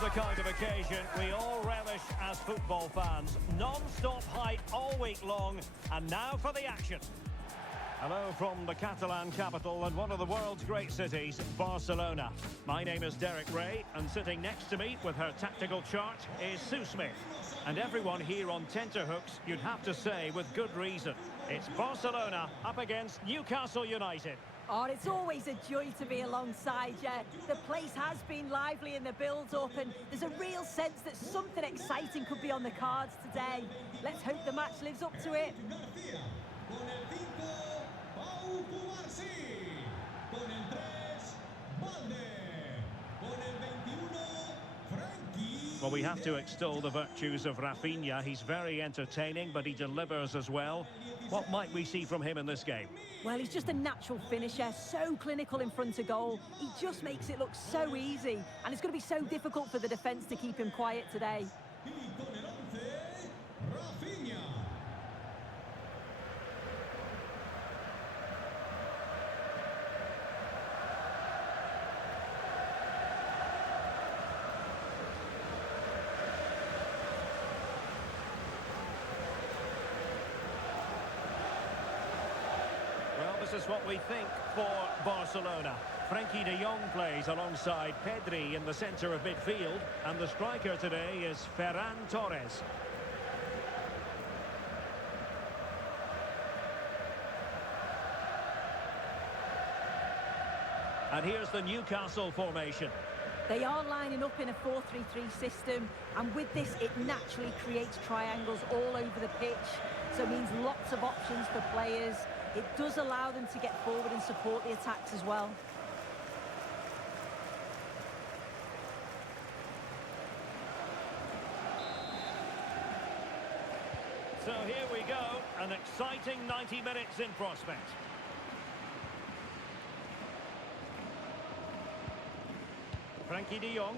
the kind of occasion we all relish as football fans. Non-stop hype all week long, and now for the action. Hello from the Catalan capital and one of the world's great cities, Barcelona. My name is Derek Ray, and sitting next to me with her tactical chart is Sue Smith. And everyone here on tenterhooks, you'd have to say with good reason. It's Barcelona up against Newcastle United. Oh, it's always a joy to be alongside you. The place has been lively in the build-up, and there's a real sense that something exciting could be on the cards today. Let's hope the match lives up to it. Well, we have to extol the virtues of Rafinha. He's very entertaining, but he delivers as well. What might we see from him in this game? Well, he's just a natural finisher, so clinical in front of goal. He just makes it look so easy, and it's going to be so difficult for the defence to keep him quiet today. This is what we think for Barcelona. Frenkie de Jong plays alongside Pedri in the centre of midfield, and the striker today is Ferran Torres. And here's the Newcastle formation. They are lining up in a 4-3-3 system, and with this it naturally creates triangles all over the pitch, so it means lots of options for players. It does allow them to get forward and support the attacks as well. So here we go, an exciting 90 minutes in prospect. Frenkie de Jong.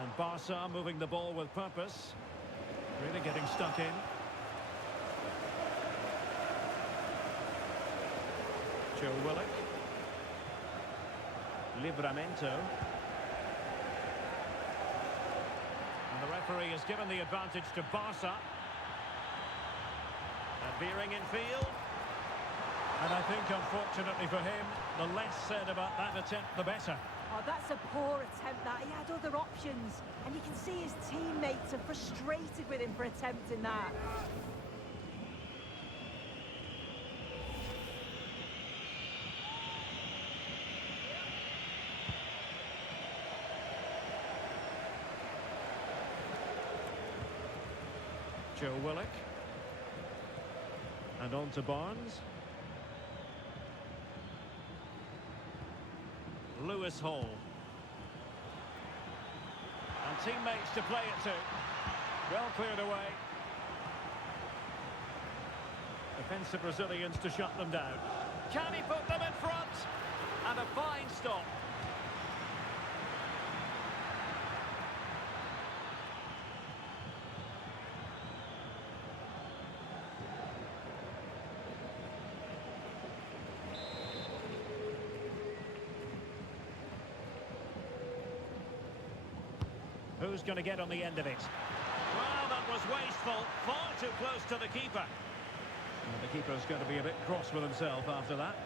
And Barca moving the ball with purpose. Really getting stuck in. Joe Willock. Livramento. And the referee has given the advantage to Barca. And veering in field. And I think, unfortunately for him, the less said about that attempt, the better. Oh, that's a poor attempt, that. He had other options. And you can see his teammates are frustrated with him for attempting that. Joe Willock. And on to Barnes. Lewis Hall. And teammates to play it to. Well cleared away. Defensive Brazilians to shut them down. Can he put them in front? And a fine stop. Who's going to get on the end of it? Well, that was wasteful. Far too close to the keeper. And the keeper's going to be a bit cross with himself after that.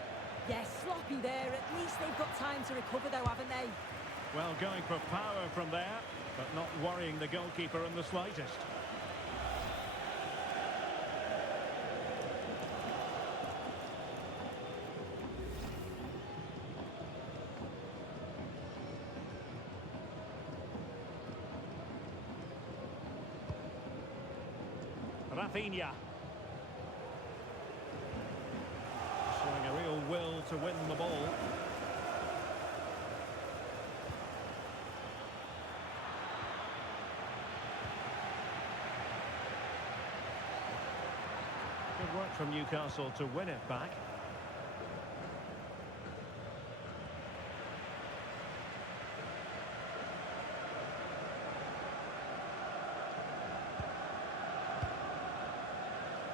Yes, sloppy there. At least they've got time to recover, though, haven't they? Well, going for power from there, but not worrying the goalkeeper in the slightest. Rafinha. Showing a real will to win the ball. Good work from Newcastle to win it back.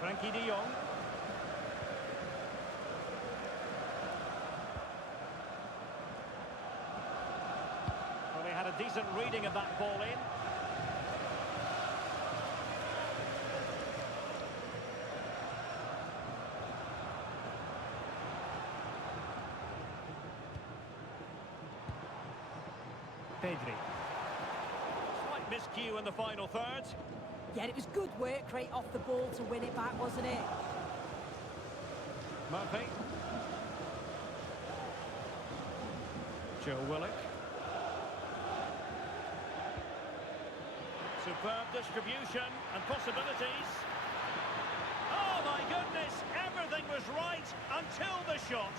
Frenkie de Jong. decent reading of that ball in. Pedri. Slight miscue in the final third. Yeah, it was good work rate off the ball to win it back, wasn't it? Murphy. Joe Willock. Superb distribution and possibilities. Oh my goodness, everything was right until the shot.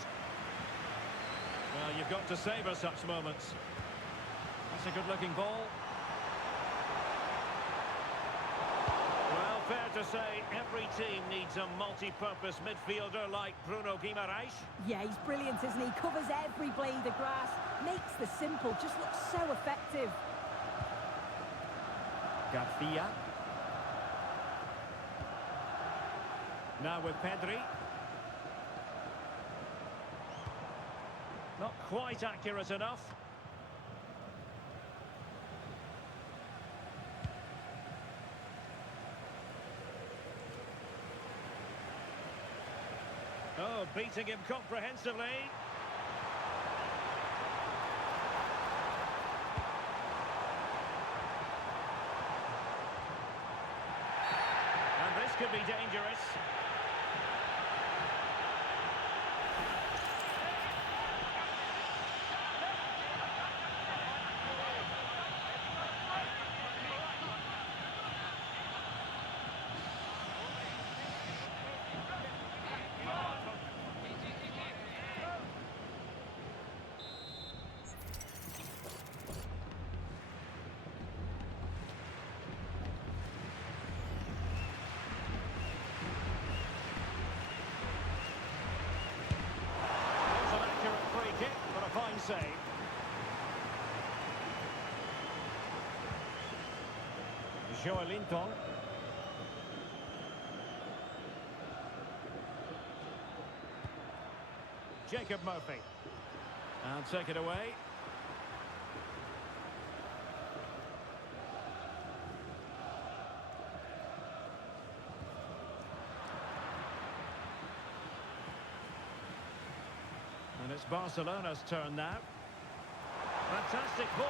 Well, you've got to savour such moments. That's a good-looking ball. Well, fair to say, every team needs a multi-purpose midfielder like Bruno Guimaraes. Yeah, he's brilliant, isn't he? Covers every blade of grass, makes the simple just look so effective. Garcia. Now with Pedri. Not quite accurate enough. Oh, beating him comprehensively. And this could be dangerous. Fine save. Joelinton. Jacob Murphy. And take it away. And it's Barcelona's turn now. Fantastic ball.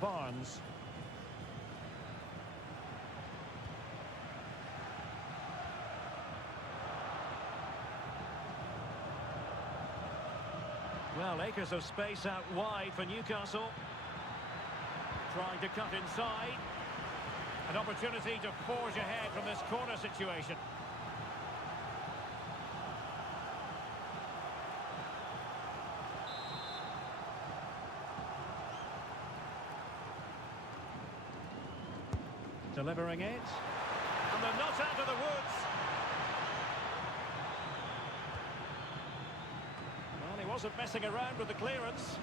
Barnes. Well, acres of space out wide for Newcastle. Trying to cut inside. An opportunity to forge ahead from this corner situation. Delivering it. And they're not out of the woods. Well, he wasn't messing around with the clearance.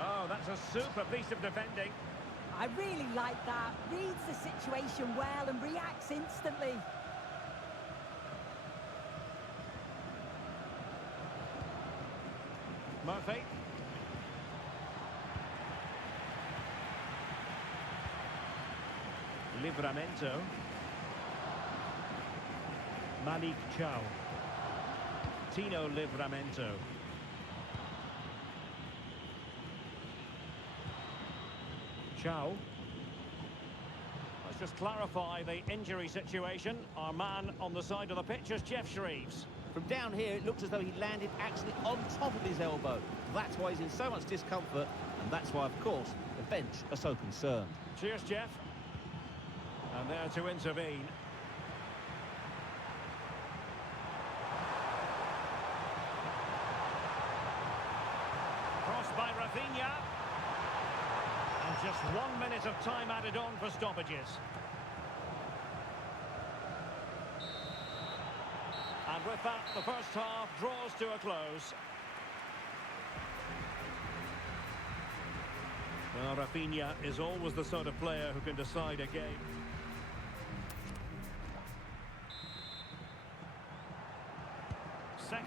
Oh, that's a super piece of defending. I really like that. Reads the situation well and reacts instantly. Murphy. Livramento. Malik Chow. Tino Livramento. Chow. Let's just clarify the injury situation. Our man on the side of the pitch is Jeff Shreves. From down here, it looks as though he landed actually on top of his elbow. That's why he's in so much discomfort, and that's why, of course, the bench are so concerned. Cheers, Jeff. And there to intervene. Crossed by Rafinha. And just 1 minute of time added on for stoppages. And with that, the first half draws to a close. Well, Rafinha is always the sort of player who can decide a game.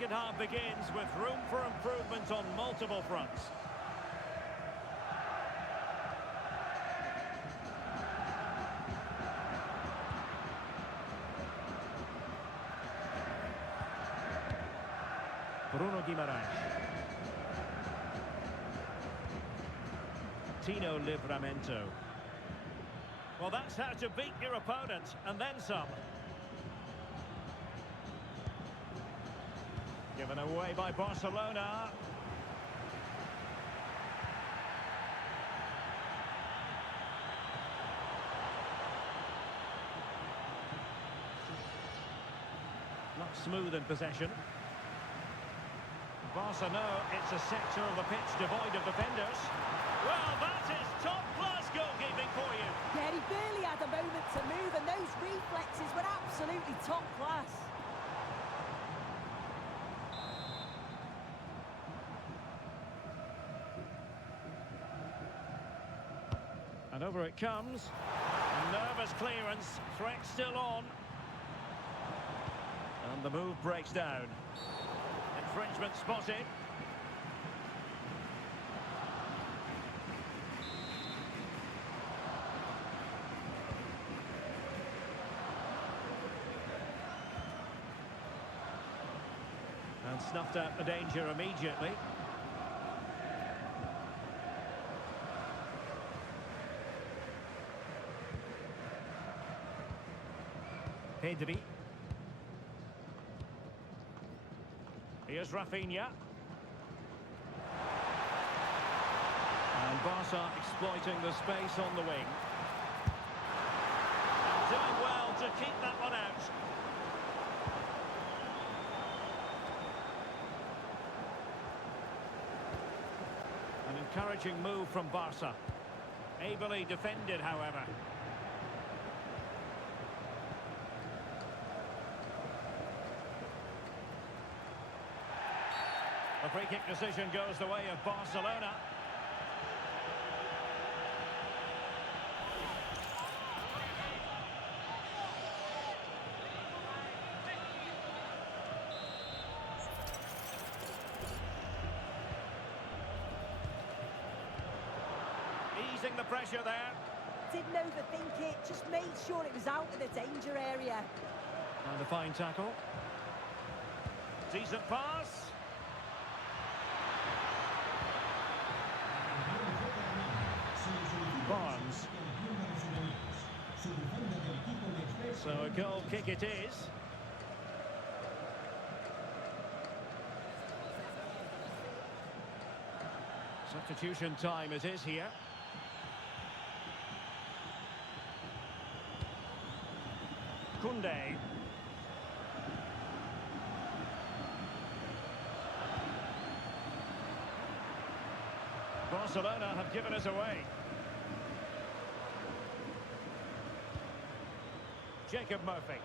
second half begins with room for improvement on multiple fronts. Bruno Guimaraes. Tino Livramento. Well, that's how to beat your opponent, and then some. Given away by Barcelona. Not smooth in possession. Barca know it's a sector of the pitch devoid of defenders. Well, that is top-class goalkeeping for you. Yeah, he barely had a moment to move, and those reflexes were absolutely top class. And over it comes. Nervous clearance, threat still on. And the move breaks down. Infringement spotted. And snuffed out the danger immediately. Pedri. Here's Rafinha. And Barca exploiting the space on the wing. And doing well to keep that one out. An encouraging move from Barca. Ably defended, however. The free kick decision goes the way of Barcelona. Easing the pressure there. Didn't overthink it, just made sure it was out of the danger area. And a fine tackle. Decent pass. Barnes. So a goal kick it is. Substitution time it is here. Koundé. Barcelona have given us away. Jacob Murphy.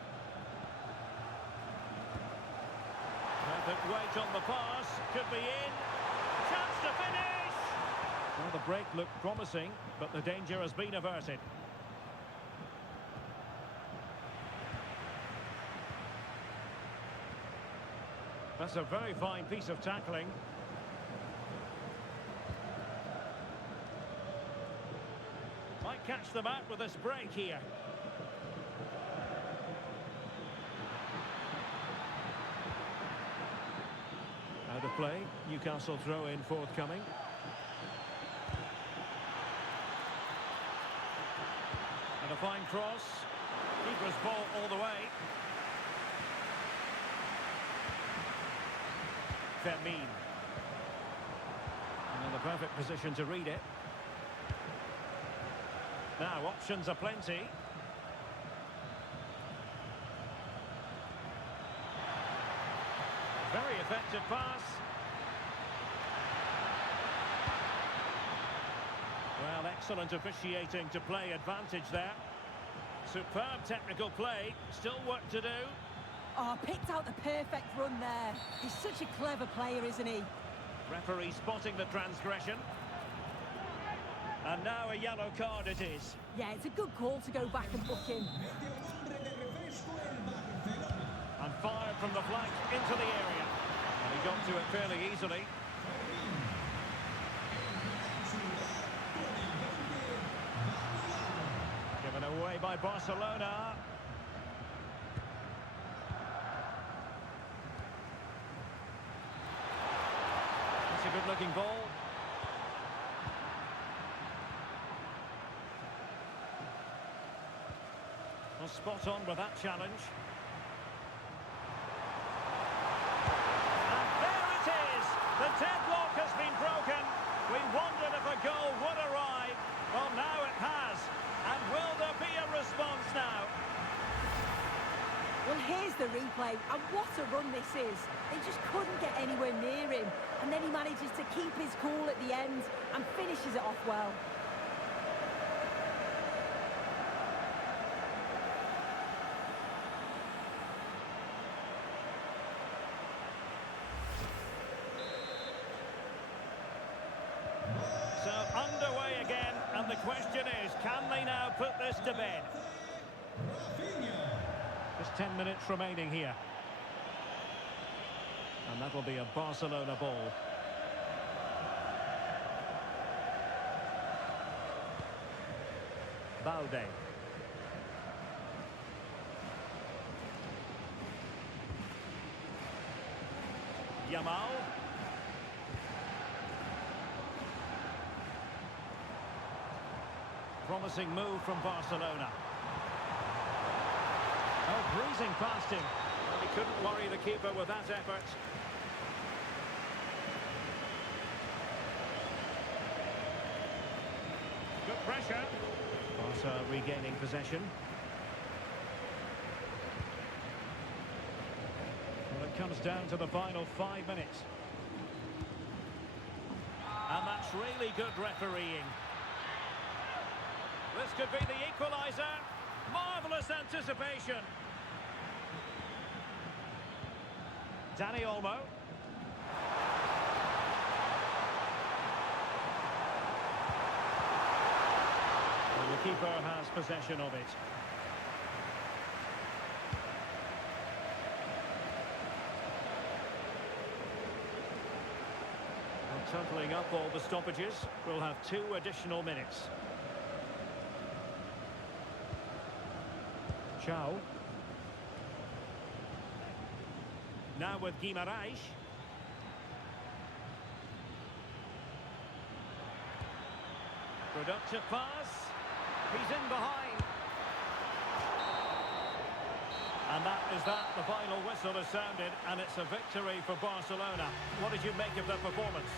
Perfect weight on the pass. Could be in. Chance to finish! Well, the break looked promising, but the danger has been averted. That's a very fine piece of tackling. Might catch them out with this break here. Out of play, Newcastle throw in forthcoming. And a fine cross. Keeper's ball all the way. Fermin. And in the perfect position to read it. Now, options are plenty. Very effective pass. Well, excellent officiating to play advantage there. Superb technical play. Still work to do. Oh, picked out the perfect run there. He's such a clever player, isn't he? Referee spotting the transgression. And now a yellow card it is. Yeah, it's a good call to go back and book him. And fired from the flank into the area. got to it fairly easily. Given away by Barcelona. It's a good-looking ball. Well, spot on with that challenge. And there it is! The deadlock has been broken. We wondered if a goal would arrive. Well, now it has. And will there be a response now? Well, here's the replay, and what a run this is. They just couldn't get anywhere near him, and then he manages to keep his cool at the end and finishes it off well. So underway again, and the question is, can they now put this to bed? Just 10 minutes remaining here. And that'll be a Barcelona ball. Balde. Yamal. Promising move from Barcelona. Oh, breezing past him. Well, he couldn't worry the keeper with that effort. Good pressure. Barca regaining possession. Well, it comes down to the final 5 minutes. And that's really good refereeing. This could be the equaliser. Marvellous anticipation. Dani Olmo. And the keeper has possession of it. Well, totalling up all the stoppages, we'll have 2 additional minutes. Chao. Now with Guimaraes. Productive pass. He's in behind. And that. The final whistle has sounded, and it's a victory for Barcelona. What did you make of their performance?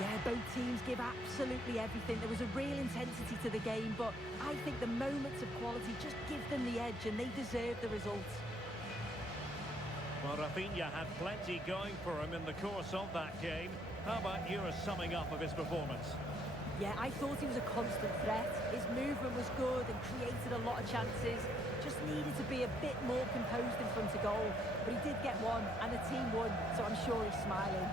Yeah, both teams give absolutely everything. There was a real intensity to the game, but I think the moments of quality just give them the edge, and they deserve the result. Well, Rafinha had plenty going for him in the course of that game. How about your summing up of his performance? Yeah, I thought he was a constant threat. His movement was good and created a lot of chances. Just needed to be a bit more composed in front of goal. But he did get one, and the team won, so I'm sure he's smiling.